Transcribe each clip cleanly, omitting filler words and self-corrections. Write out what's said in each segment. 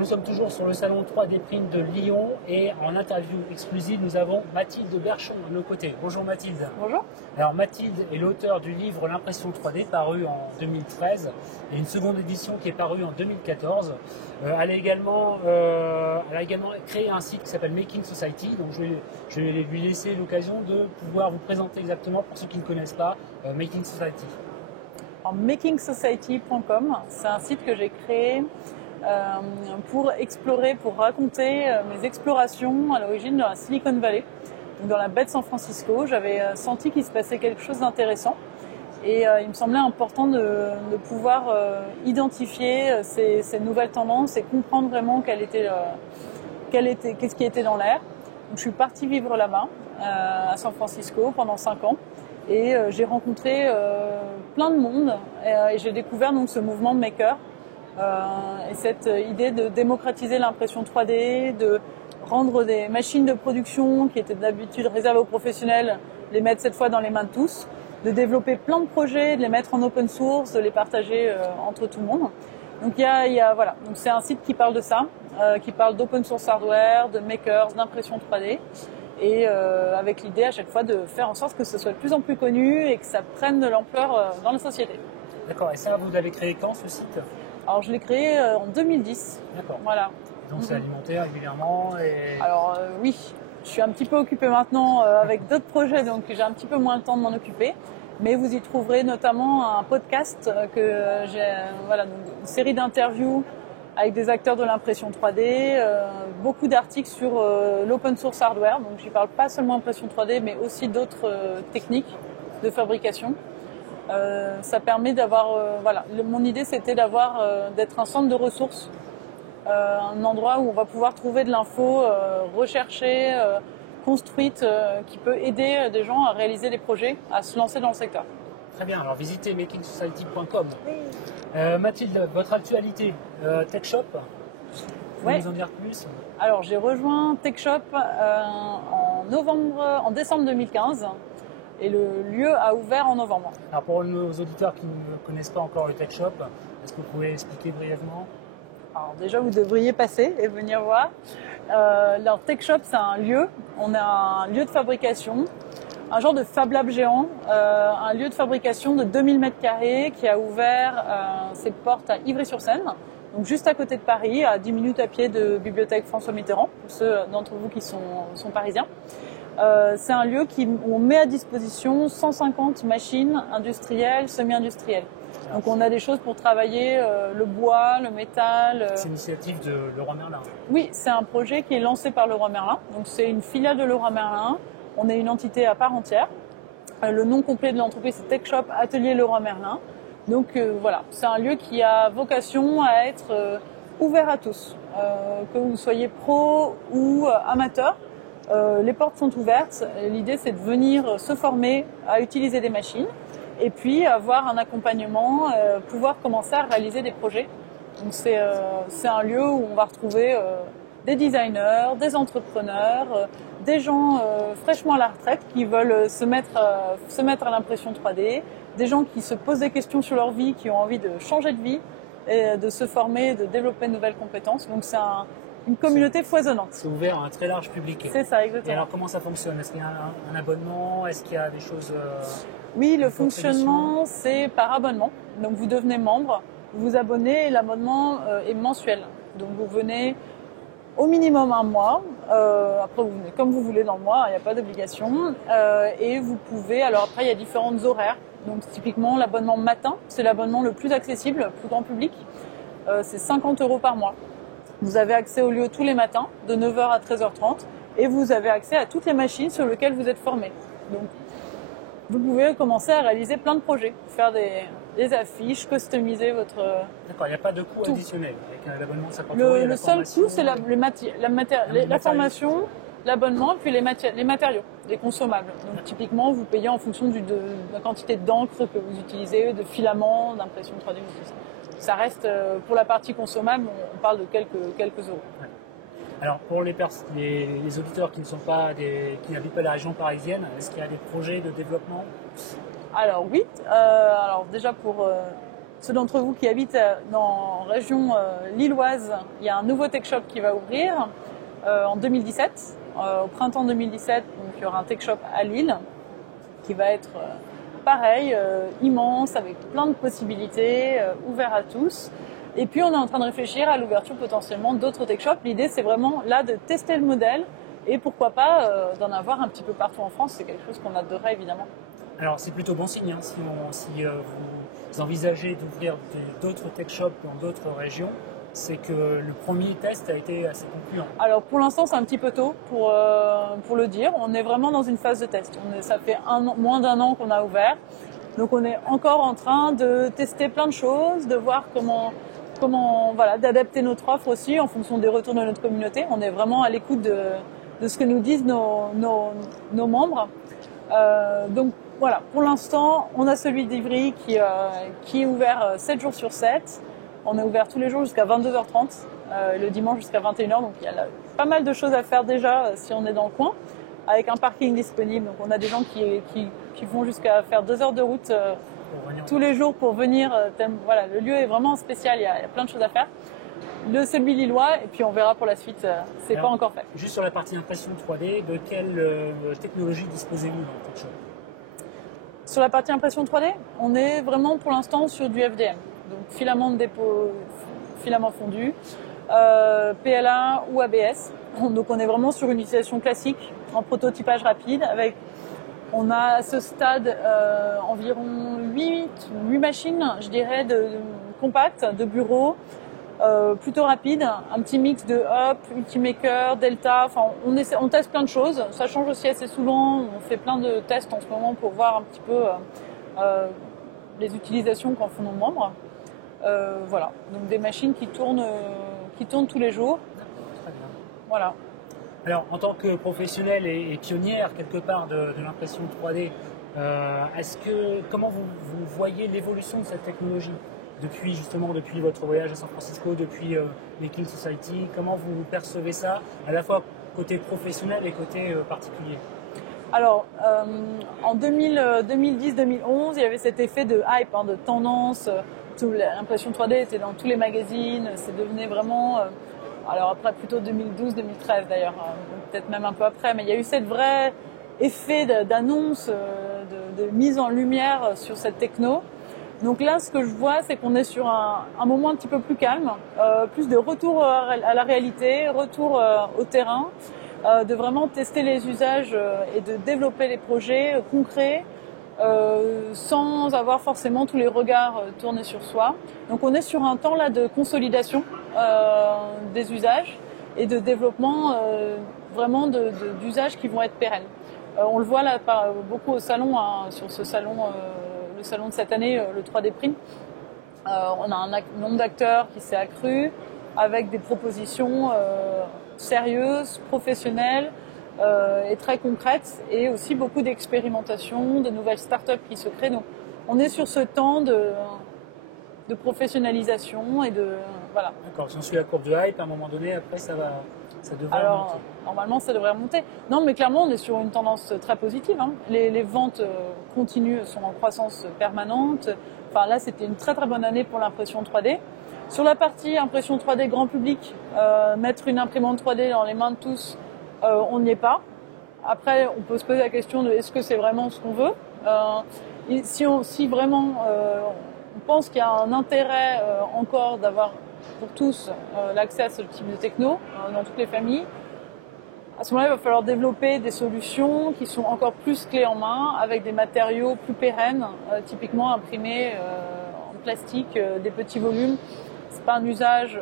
nous sommes toujours sur le salon 3D Print de Lyon et en interview exclusive, nous avons Mathilde Berchon à nos côtés. Bonjour Mathilde. Bonjour. Alors Mathilde est l'auteur du livre L'impression 3D paru en 2013 et une seconde édition qui est parue en 2014. Elle a également créé un site qui s'appelle Making Society. Donc je vais lui laisser l'occasion de pouvoir vous présenter exactement pour ceux qui ne connaissent pas Making Society. Alors, makingsociety.com, c'est un site que j'ai créé pour explorer, pour raconter mes explorations à l'origine dans la Silicon Valley, donc dans la baie de San Francisco. J'avais senti qu'il se passait quelque chose d'intéressant et il me semblait important de pouvoir identifier ces nouvelles tendances et comprendre vraiment qu'est-ce qui était dans l'air. Donc, je suis partie vivre là-bas, à San Francisco, pendant 5 ans. Et j'ai rencontré plein de monde et j'ai découvert donc ce mouvement maker et cette idée de démocratiser l'impression 3D, de rendre des machines de production qui étaient d'habitude réservées aux professionnels, les mettre cette fois dans les mains de tous, de développer plein de projets, de les mettre en open source, de les partager entre tout le monde. Donc voilà, donc c'est un site qui parle de ça, qui parle d'open source hardware, de makers, d'impression 3D. Et avec l'idée à chaque fois de faire en sorte que ce soit de plus en plus connu et que ça prenne de l'ampleur dans la société. D'accord, et ça vous l'avez créé quand ce site ? Alors je l'ai créé en 2010. D'accord. Voilà. Donc c'est alimenté régulièrement et... Alors oui, je suis un petit peu occupée maintenant avec d'autres projets, donc j'ai un petit peu moins le temps de m'en occuper. Mais vous y trouverez notamment un podcast que j'ai, une série d'interviews avec des acteurs de l'impression 3D, beaucoup d'articles sur l'open source hardware. Donc j'y parle pas seulement impression 3D, mais aussi d'autres techniques de fabrication. Ça permet d'avoir, mon idée c'était d'être un centre de ressources, un endroit où on va pouvoir trouver de l'info recherchée, construite, qui peut aider des gens à réaliser des projets, à se lancer dans le secteur. Très bien, alors visitez makingsociety.com. Mathilde, votre actualité, TechShop, vous pouvez nous en dire plus ? Alors j'ai rejoint TechShop en décembre 2015 et le lieu a ouvert en novembre. Alors pour nos auditeurs qui ne connaissent pas encore le TechShop, est-ce que vous pouvez expliquer brièvement ? Alors déjà vous devriez passer et venir voir. Alors TechShop c'est un lieu, on a un lieu de fabrication, un genre de Fab Lab géant, un lieu de fabrication de 2000 m² qui a ouvert ses portes à Ivry-sur-Seine, donc juste à côté de Paris, à 10 minutes à pied de Bibliothèque François Mitterrand, pour ceux d'entre vous qui sont parisiens. C'est un lieu où on met à disposition 150 machines industrielles, semi-industrielles. Donc on a des choses pour travailler le bois, le métal. C'est l'initiative de Leroy Merlin. Oui, c'est un projet qui est lancé par Leroy Merlin. Donc c'est une filiale de Leroy Merlin. On est une entité à part entière. Le nom complet de l'entreprise, c'est TechShop Atelier Leroy Merlin. Donc voilà, c'est un lieu qui a vocation à être ouvert à tous. Que vous soyez pro ou amateur, les portes sont ouvertes. L'idée, c'est de venir se former à utiliser des machines et puis avoir un accompagnement, pouvoir commencer à réaliser des projets. Donc c'est un lieu où on va retrouver des designers, des entrepreneurs, des gens fraîchement à la retraite qui veulent se mettre à l'impression 3D, des gens qui se posent des questions sur leur vie, qui ont envie de changer de vie, et de se former, de développer de nouvelles compétences. Donc c'est une communauté foisonnante. C'est ouvert à un très large public. C'est ça, exactement. Et alors comment ça fonctionne ? Est-ce qu'il y a un abonnement ? Est-ce qu'il y a des choses... Oui, le fonctionnement, c'est par abonnement. Donc vous devenez membre, vous vous abonnez et l'abonnement est mensuel. Donc vous venez au minimum un mois. Après, vous venez comme vous voulez dans le mois, il n'y a pas d'obligation. Et vous pouvez... Alors après, il y a différentes horaires. Donc typiquement, l'abonnement matin, c'est l'abonnement le plus accessible, plus grand public. C'est 50 € par mois. Vous avez accès au lieu tous les matins, de 9h à 13h30. Et vous avez accès à toutes les machines sur lesquelles vous êtes formé. Donc, vous pouvez commencer à réaliser plein de projets, faire des affiches, customiser votre... D'accord, il n'y a pas de coût additionnel avec l'abonnement de 50 €. Le seul coût, c'est la formation, l'abonnement, puis les matériaux, les consommables. Donc typiquement, vous payez en fonction de la quantité d'encre que vous utilisez, de filaments, d'impression 3D, tout ça. Ça reste, pour la partie consommable, on parle de quelques euros. Ouais. Alors pour les auditeurs qui qui n'habitent pas la région parisienne, est-ce qu'il y a des projets de développement ? Alors oui, alors déjà pour ceux d'entre vous qui habitent dans la région lilloise, il y a un nouveau tech shop qui va ouvrir en 2017, au printemps 2017. Donc il y aura un tech shop à Lille qui va être pareil, immense, avec plein de possibilités, ouvert à tous. Et puis on est en train de réfléchir à l'ouverture potentiellement d'autres tech shops. L'idée c'est vraiment là de tester le modèle et pourquoi pas d'en avoir un petit peu partout en France. C'est quelque chose qu'on adorerait évidemment. Alors c'est plutôt bon signe hein, si vous envisagez d'ouvrir d'autres tech shops dans d'autres régions, c'est que le premier test a été assez concluant. Alors pour l'instant c'est un petit peu tôt pour le dire. On est vraiment dans une phase de test. Ça fait moins d'un an qu'on a ouvert. Donc on est encore en train de tester plein de choses, de voir comment voilà, d'adapter notre offre aussi en fonction des retours de notre communauté. On est vraiment à l'écoute de ce que nous disent nos membres. Donc voilà, pour l'instant, on a celui d'Ivry qui est ouvert 7 jours sur 7. On est ouvert tous les jours jusqu'à 22h30, le dimanche jusqu'à 21h. Donc il y a pas mal de choses à faire déjà si on est dans le coin, avec un parking disponible. Donc on a des gens qui vont jusqu'à faire 2 heures de route tous les jours pour venir. Voilà, le lieu est vraiment spécial, il y a plein de choses à faire. Le celui lillois, et puis on verra pour la suite, c'est pas encore fait. Juste sur la partie impression 3D, de quelle technologie disposez-vous dans le tech shop? Sur la partie impression 3D, on est vraiment pour l'instant sur du FDM, donc filament de dépôt, filament fondu, PLA ou ABS. Donc on est vraiment sur une utilisation classique en prototypage rapide. On a à ce stade environ 8 machines, je dirais, de compactes, de bureaux, plutôt rapides, un petit mix de Up, Ultimaker, Delta. Enfin, on teste plein de choses. Ça change aussi assez souvent. On fait plein de tests en ce moment pour voir un petit peu les utilisations qu'en font nos membres. Voilà. Donc des machines qui tournent tous les jours. Très bien. Voilà. Alors, en tant que professionnelle et pionnière quelque part de l'impression 3D, comment vous voyez l'évolution de cette technologie depuis votre voyage à San Francisco, depuis Making Society? Comment vous percevez ça, à la fois côté professionnel et côté particulier? Alors, en 2010-2011, il y avait cet effet de hype, de tendance. L'impression 3D était dans tous les magazines. C'est devenu vraiment... alors après, plutôt 2012-2013 d'ailleurs, peut-être même un peu après. Mais il y a eu cette vraie effet d'annonce, de mise en lumière sur cette techno. Donc là, ce que je vois, c'est qu'on est sur un moment un petit peu plus calme, plus de retour à la réalité, retour au terrain, de vraiment tester les usages et de développer les projets concrets sans avoir forcément tous les regards tournés sur soi. Donc on est sur un temps là de consolidation des usages et de développement vraiment d'usages qui vont être pérennes. On le voit là beaucoup au salon, sur ce salon, le salon de cette année, le 3D Print. On a un nombre d'acteurs qui s'est accru avec des propositions sérieuses, professionnelles et très concrètes, et aussi beaucoup d'expérimentation, de nouvelles startups qui se créent. Donc on est sur ce temps de professionnalisation et de... Voilà. D'accord, si on suit la courbe de hype, à un moment donné, après ça devrait remonter. Normalement, ça devrait remonter. Non, mais clairement, on est sur une tendance très positive. Les ventes continues sont en croissance permanente. Enfin, là, c'était une très très bonne année pour l'impression 3D. Sur la partie impression 3D grand public, mettre une imprimante 3D dans les mains de tous, on n'y est pas. Après, on peut se poser la question de est-ce que c'est vraiment ce qu'on veut. Si vraiment on pense qu'il y a un intérêt encore d'avoir pour tous l'accès à ce type de techno dans toutes les familles, à ce moment-là, il va falloir développer des solutions qui sont encore plus clés en main, avec des matériaux plus pérennes, typiquement imprimés en plastique, des petits volumes. C'est pas un usage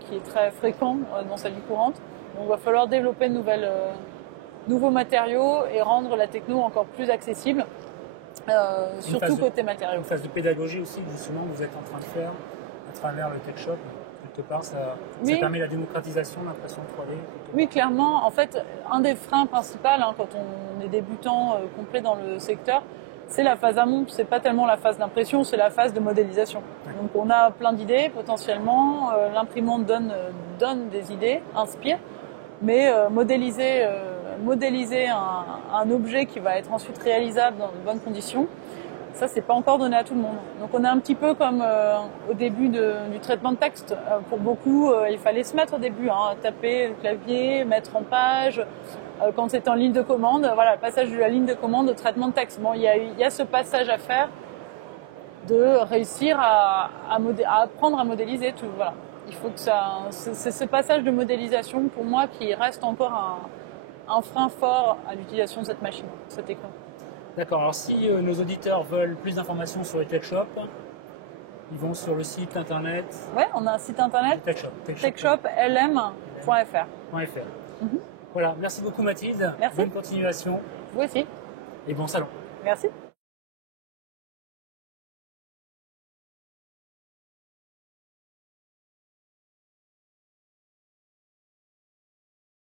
qui est très fréquent dans sa vie courante. Donc, il va falloir développer de nouveaux matériaux et rendre la techno encore plus accessible, surtout côté matériaux. Une phase de pédagogie aussi, justement, vous êtes en train de faire à travers le Tech Shop. Quelque part, ça permet la démocratisation de l'impression 3D. Oui, clairement. En fait, un des freins principaux quand on est débutant complet dans le secteur, c'est la phase amont. C'est pas tellement la phase d'impression, c'est la phase de modélisation. Ouais. Donc, on a plein d'idées potentiellement. L'imprimante donne des idées, inspire, mais modéliser un objet qui va être ensuite réalisable dans de bonnes conditions, Ça, c'est pas encore donné à tout le monde. Donc on est un petit peu comme au début du traitement de texte. Pour beaucoup, il fallait se mettre au début, taper le clavier, mettre en page. Quand c'est en ligne de commande, voilà, le passage de la ligne de commande au traitement de texte. Bon, il y a ce passage à faire de réussir à apprendre à modéliser tout. Voilà. Il faut que c'est ce passage de modélisation pour moi qui reste encore un frein fort à l'utilisation de cette machine, cette écran. D'accord, alors si nos auditeurs veulent plus d'informations sur les TechShop, ils vont sur le site internet. Ouais, on a un site internet techshoplm.fr. Voilà, merci beaucoup Mathilde. Merci. Bonne continuation. Vous aussi. Et bon salon. Merci.